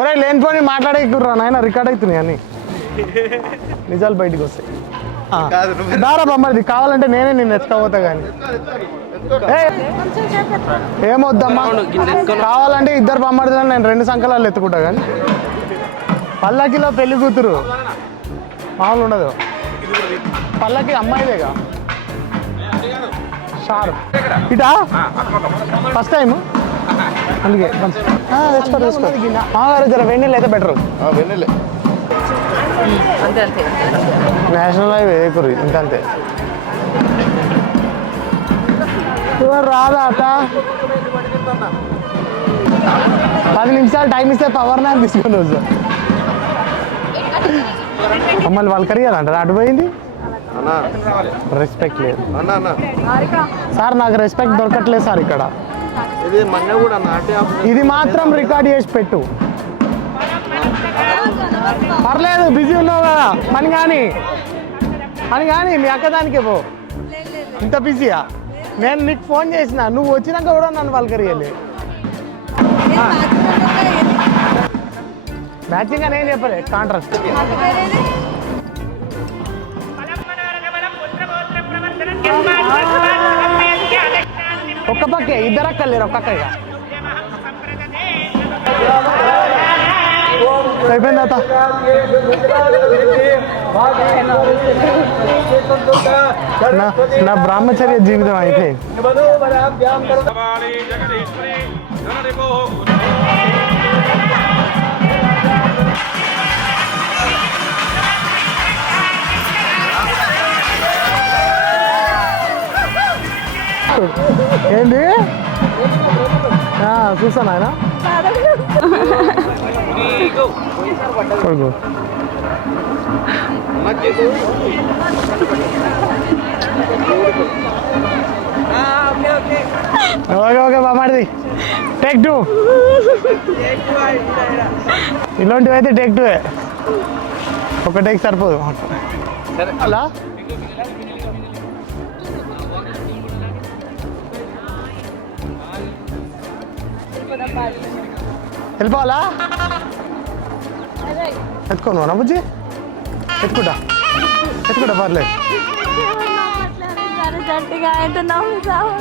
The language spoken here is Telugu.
ఒరే లేనిపోని మాట్లాడేకుర్రా నాయన, రికార్డ్ అవుతున్నాయి అన్ని నిజాలు బయటకు వస్తాయి. దారా బొమ్మది కావాలంటే నేనే నిన్ను ఎత్తుకపోతా కానీ ఏమొద్దమ్మా, కావాలంటే ఇద్దరు బొమ్మడుదని నేను 2 సంకలాలు ఎత్తుకుంటా కానీ. పల్లకిలో పెళ్లి కూతురు మామూలు ఉండదు. పల్లకి అమ్మాయిదేగా షారు ఇటా ఫస్ట్ టైం అందుకే మామగారు జర వెన్నెలు అయితే బెటరు. వెన్నెలే నేషనల్ హైవే ఎక్కురు ఇంకంతే. రాదా అట 10 నిమిషాలు టైం ఇస్తే పవర్ నాప్ తీసుకొని వచ్చా. మమ్మల్ని వాళ్ళు కరిగారంటారా? అటు పోయింది రెస్పెక్ట్ లేదు సార్, నాకు రెస్పెక్ట్ దొరకట్లేదు సార్ ఇక్కడ. ఇది మాత్రం రికార్డ్ చేసి పెట్టు. పర్లేదు బిజీ ఉన్నావు కదా, పని కానీ మీ అక్కదానికే పో. ఇంత బిజీయా? నేను నీకు ఫోన్ చేసిన, నువ్వు వచ్చినాక కూడా నన్ను పలకరియలే. మ్యాచింగ్ అని ఏం చెప్పలే, కాంట్రాక్ట్. ఒక్క పక్కే, ఇద్దరు అక్కర్లేరు, ఒక్క అక్క. అయిపోయింది అత. నా బ్రహ్మచర్య జీవితం అయిపోయింది. ఏంటి చూసాను ఆయన ఓకే ఓకే బామాడిది. టేక్ 2 ఇలాంటివి అయితే టేక్ 2 ఒక టేక్ సరిపోదు అలా. వెళ్ళిపోవాలా? ఎత్తుకోను నా బుజ్జి, ఎత్తుకుంటా పర్లేదు. గట్టిగా అయితే నవ్వుతావు.